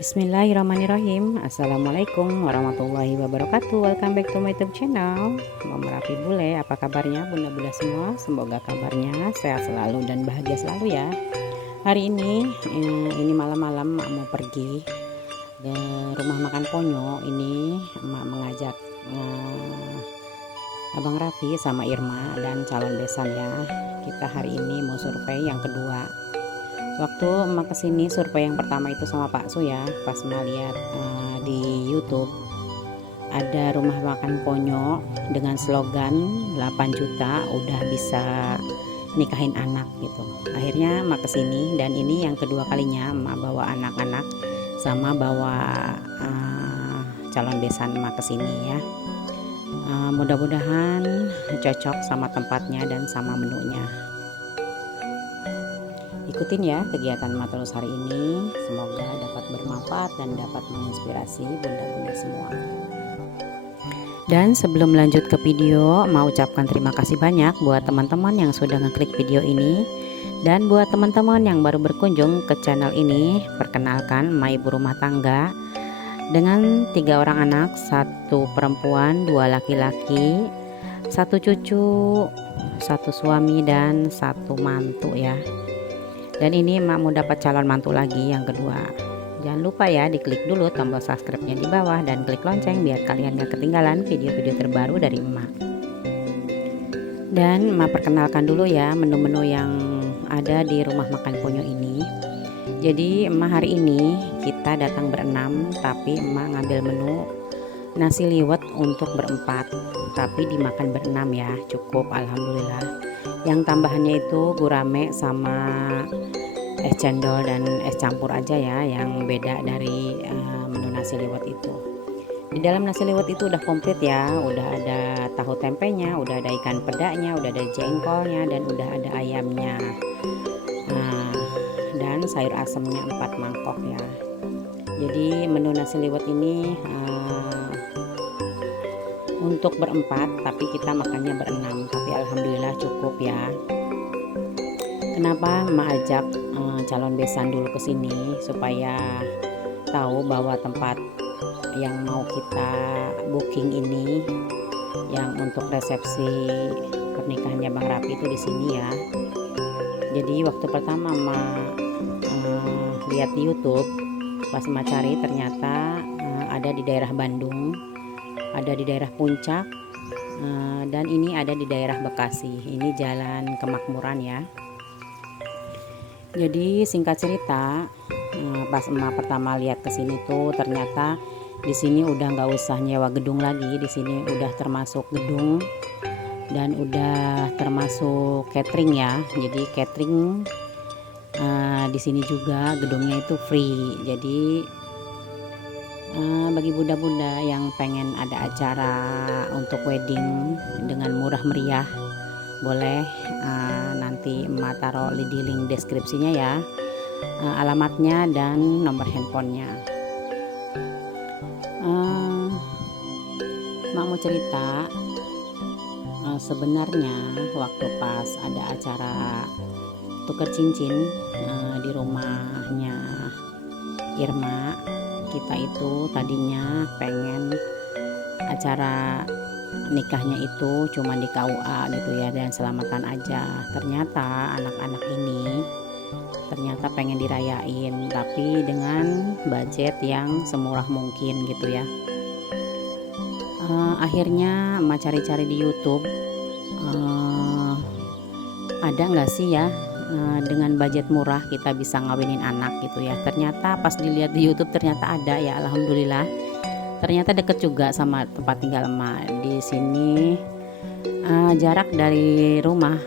Bismillahirrahmanirrahim. Assalamualaikum warahmatullahi wabarakatuh. Welcome back to my YouTube channel Mama Rapi Bule. Apa kabarnya bunda-bunda semua? Semoga kabarnya sehat selalu dan bahagia selalu ya. Hari ini malam-malam mau pergi ke rumah makan Ponyo. Ini emak mengajak Abang Raffi sama Irma dan calon besan ya. Kita hari ini mau survei yang kedua. Waktu emak kesini survei yang pertama itu sama Pak Su ya, pas emak lihat di YouTube ada rumah makan Ponyo dengan slogan 8 juta udah bisa nikahin anak gitu. Akhirnya emak kesini dan ini yang kedua kalinya emak bawa anak-anak sama bawa calon besan emak kesini ya. Mudah-mudahan cocok sama tempatnya dan sama menunya. Ikutin ya kegiatan emak terus hari ini, semoga dapat bermanfaat dan dapat menginspirasi bunda-bunda semua. Dan sebelum lanjut ke video, mau ucapkan terima kasih banyak buat teman-teman yang sudah ngeklik video ini. Dan buat teman-teman yang baru berkunjung ke channel ini, perkenalkan emak ibu rumah tangga dengan 3 orang anak, 1 perempuan, 2 laki-laki, 1 cucu, 1 suami dan 1 mantu ya. Dan ini emak mau dapat calon mantu lagi yang kedua. Jangan lupa ya diklik dulu tombol subscribe-nya di bawah dan klik lonceng biar kalian gak ketinggalan video-video terbaru dari emak. Dan emak perkenalkan dulu ya menu-menu yang ada di rumah makan Ponyo ini. Jadi emak hari ini kita datang berenam, tapi emak ngambil menu nasi liwet untuk berempat, tapi dimakan berenam ya, cukup alhamdulillah. Yang tambahannya itu gurame sama es cendol dan es campur aja ya, yang beda dari menu nasi liwet itu. Di dalam nasi liwet itu udah komplit ya, udah ada tahu tempenya, udah ada ikan pedanya, udah ada jengkolnya, dan udah ada ayamnya, dan sayur asemnya 4 mangkok ya. Jadi menu nasi liwet ini untuk berempat, tapi kita makannya berenam, tapi alhamdulillah cukup ya. Kenapa emak ajak calon besan dulu ke sini supaya tahu bahwa tempat yang mau kita booking ini yang untuk resepsi pernikahannya Bang Rapi itu di sini ya. Jadi waktu pertama emak lihat di YouTube, pas emak cari ternyata ada di daerah Bandung, ada di daerah Puncak, dan ini ada di daerah Bekasi. Ini Jalan Kemakmuran ya. Jadi singkat cerita, pas emak pertama lihat ke sini tuh ternyata di sini udah nggak usah nyewa gedung lagi. Di sini udah termasuk gedung dan udah termasuk catering ya. Jadi catering di sini juga gedungnya itu free. Jadi bagi bunda-bunda yang pengen ada acara untuk wedding dengan murah meriah, boleh nanti emak taruh di link deskripsinya ya, alamatnya dan nomor handphonenya. Emak mau cerita, sebenarnya waktu pas ada acara tuker cincin di rumahnya Irma, kita itu tadinya pengen acara nikahnya itu cuma di KUA gitu ya, dan selamatan aja. Ternyata anak-anak ini ternyata pengen dirayain, tapi dengan budget yang semurah mungkin gitu ya. Akhirnya emak cari-cari di YouTube, ada nggak sih ya dengan budget murah kita bisa ngawinin anak gitu ya. Ternyata pas dilihat di YouTube ternyata ada ya, alhamdulillah. Ternyata deket juga sama tempat tinggal emak. Di sini jarak dari rumah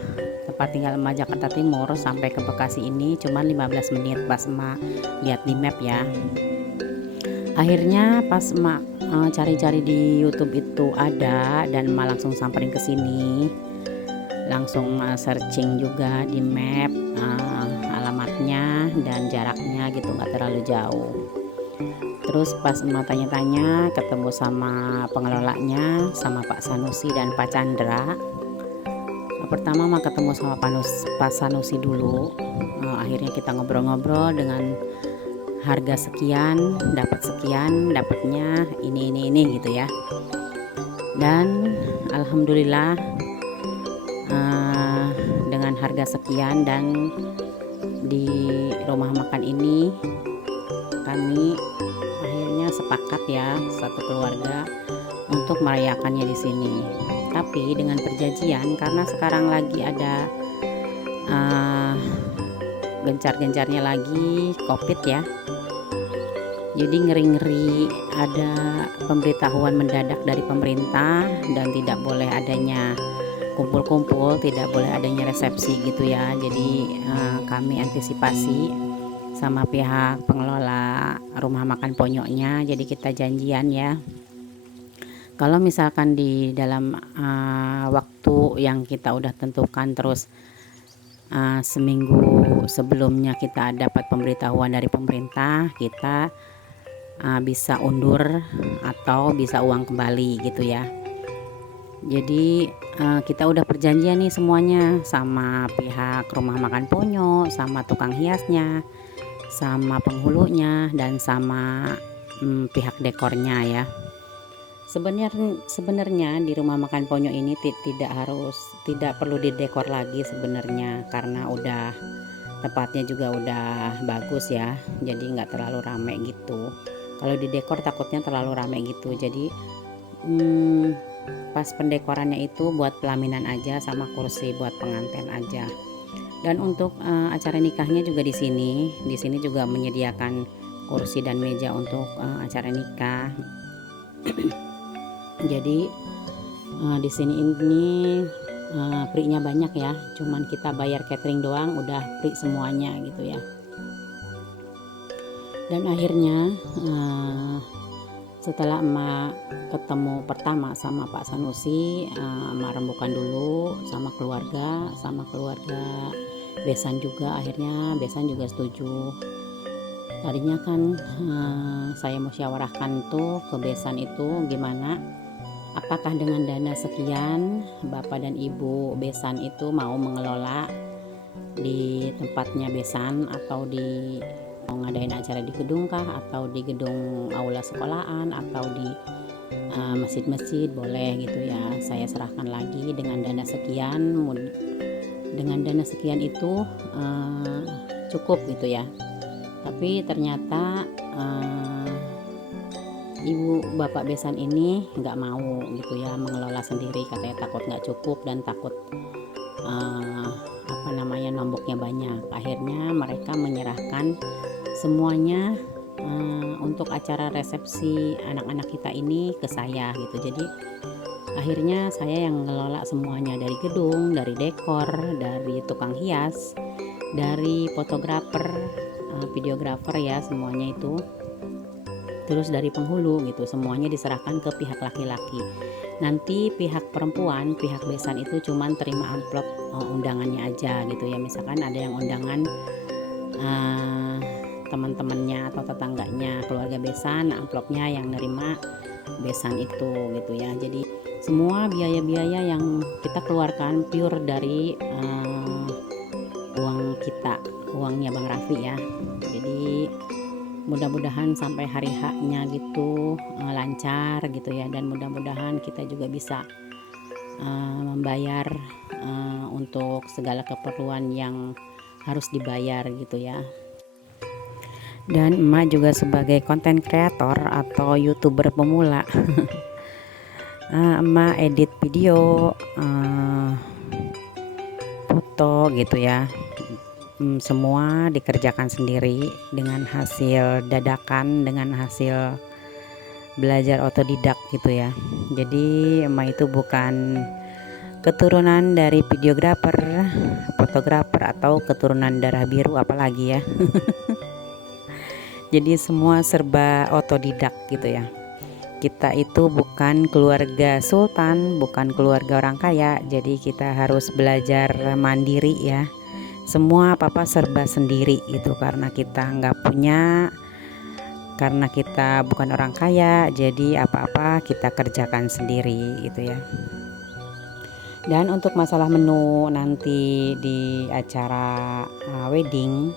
tempat tinggal emak Jakarta Timur sampai ke Bekasi ini cuma 15 menit pas emak lihat di map ya. Akhirnya pas emak cari-cari di YouTube itu ada, dan emak langsung samperin ke sini. Langsung searching juga di map alamatnya dan jaraknya gitu, nggak terlalu jauh. Terus pas emak tanya-tanya, ketemu sama pengelolanya, sama Pak Sanusi dan Pak Chandra. Pertama emak ketemu sama Pak Sanusi dulu. Akhirnya kita ngobrol-ngobrol dengan harga sekian dapatnya ini gitu ya. Dan alhamdulillah dengan harga sekian dan di rumah makan ini kami akhirnya sepakat ya satu keluarga untuk merayakannya di sini. Tapi dengan perjanjian, karena sekarang lagi ada gencar-gencarnya lagi COVID ya. Jadi ngeri-ngeri ada pemberitahuan mendadak dari pemerintah dan tidak boleh adanya kumpul-kumpul, tidak boleh adanya resepsi gitu ya. Jadi kami antisipasi sama pihak pengelola rumah makan Ponyoknya. Jadi kita janjian ya, kalau misalkan di dalam waktu yang kita udah tentukan, terus seminggu sebelumnya kita dapat pemberitahuan dari pemerintah, kita bisa undur atau bisa uang kembali gitu ya. Jadi kita udah perjanjian nih semuanya sama pihak rumah makan Ponyo, sama tukang hiasnya, sama penghulunya, dan sama pihak dekornya ya. Sebenarnya di rumah makan Ponyo ini tidak perlu didekor lagi sebenarnya, karena udah tempatnya juga udah bagus ya, jadi nggak terlalu rame gitu. Kalau didekor takutnya terlalu rame gitu, jadi pas pendekorannya itu buat pelaminan aja sama kursi buat pengantin aja. Dan untuk acara nikahnya juga di sini juga menyediakan kursi dan meja untuk acara nikah. Jadi di sini ini free-nya banyak ya, cuman kita bayar catering doang udah free semuanya gitu ya. Dan akhirnya setelah emak ketemu pertama sama Pak Sanusi, emak rembukan dulu sama keluarga besan juga. Akhirnya besan juga setuju. Tadinya kan saya musyawarahkan tuh ke besan itu gimana, apakah dengan dana sekian bapak dan ibu besan itu mau mengelola di tempatnya besan, atau di mau ngadain acara di gedung kah, atau di gedung aula sekolahan, atau di masjid-masjid, boleh gitu ya. Saya serahkan lagi dengan dana sekian. Dengan dana sekian itu cukup gitu ya. Tapi ternyata ibu bapak besan ini nggak mau gitu ya mengelola sendiri, katanya takut nggak cukup dan takut nomboknya banyak. Akhirnya mereka menyerahkan semuanya untuk acara resepsi anak-anak kita ini ke saya gitu. Jadi akhirnya saya yang ngelola semuanya, dari gedung, dari dekor, dari tukang hias, dari fotografer, videografer ya, semuanya itu, terus dari penghulu gitu. Semuanya diserahkan ke pihak laki-laki. Nanti pihak perempuan, pihak besan itu cuman terima amplop undangannya aja gitu ya. Misalkan ada yang undangan teman-temannya atau tetangganya keluarga besan, amplopnya yang nerima besan itu gitu ya. Jadi semua biaya-biaya yang kita keluarkan pure dari uang kita, uangnya Bang Raffi ya. Jadi mudah-mudahan sampai hari H-nya gitu lancar gitu ya, dan mudah-mudahan kita juga bisa membayar untuk segala keperluan yang harus dibayar gitu ya. Dan emak juga sebagai konten kreator atau youtuber pemula emak edit video, foto gitu ya, semua dikerjakan sendiri dengan hasil dadakan, dengan hasil belajar otodidak gitu ya. Jadi emak itu bukan keturunan dari videografer, fotografer, atau keturunan darah biru apalagi ya. Jadi semua serba otodidak gitu ya. Kita itu bukan keluarga sultan, bukan keluarga orang kaya, jadi kita harus belajar mandiri ya. Semua apa-apa serba sendiri gitu, karena kita nggak punya, karena kita bukan orang kaya, jadi apa-apa kita kerjakan sendiri gitu ya. Dan untuk masalah menu nanti di acara wedding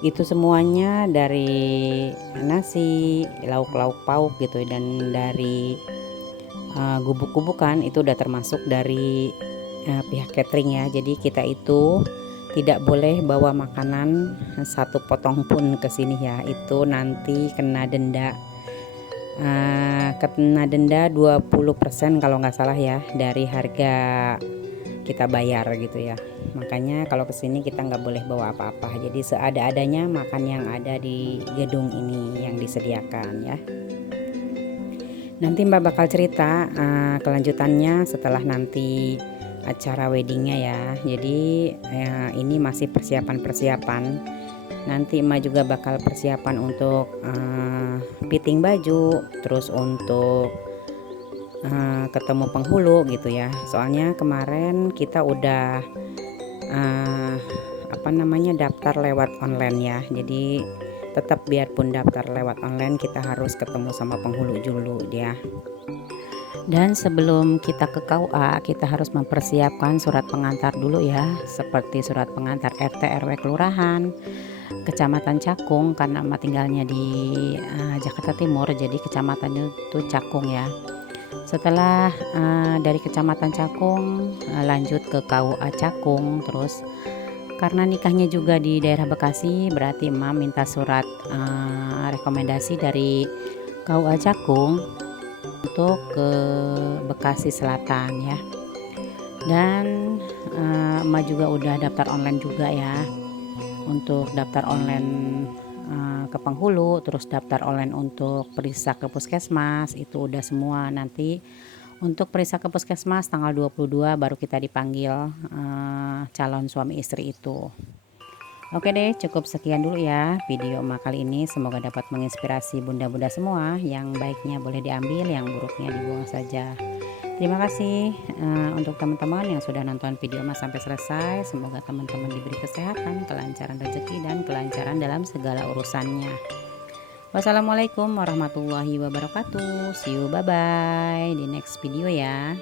Itu semuanya dari nasi, lauk-lauk pauk gitu, dan dari gubuk-gubukan itu udah termasuk dari pihak catering ya. Jadi kita itu tidak boleh bawa makanan satu potong pun ke sini ya, itu nanti kena denda. Kena denda 20% kalau nggak salah ya dari harga kita bayar gitu ya. Makanya kalau kesini kita nggak boleh bawa apa-apa, jadi seada-adanya makan yang ada di gedung ini yang disediakan ya. Nanti Mbak bakal cerita kelanjutannya setelah nanti acara weddingnya ya. Jadi ini masih persiapan-persiapan. Nanti Emak juga bakal persiapan untuk fitting baju, terus untuk ketemu penghulu gitu ya. Soalnya kemarin kita udah daftar lewat online ya. Jadi tetap biarpun daftar lewat online kita harus ketemu sama penghulu dulu dia. Dan sebelum kita ke KUA kita harus mempersiapkan surat pengantar dulu ya, seperti surat pengantar RT RW kelurahan, kecamatan Cakung, karena emak tinggalnya di Jakarta Timur, jadi kecamatannya itu Cakung ya. Setelah dari kecamatan Cakung lanjut ke KUA Cakung, terus karena nikahnya juga di daerah Bekasi, berarti emak minta surat rekomendasi dari KUA Cakung untuk ke Bekasi Selatan ya. Dan emak juga udah daftar online juga ya, untuk daftar online ke penghulu, terus daftar online untuk periksa ke puskesmas, itu udah semua. Nanti untuk periksa ke puskesmas tanggal 22 baru kita dipanggil calon suami istri itu. Oke deh, cukup sekian dulu ya video emak kali ini. Semoga dapat menginspirasi bunda-bunda semua. Yang baiknya boleh diambil, yang buruknya dibuang saja. Terima kasih untuk teman-teman yang sudah nonton video emak sampai selesai. Semoga teman-teman diberi kesehatan, kelancaran rezeki, dan kelancaran dalam segala urusannya. Wassalamualaikum warahmatullahi wabarakatuh. See you, bye-bye di next video ya.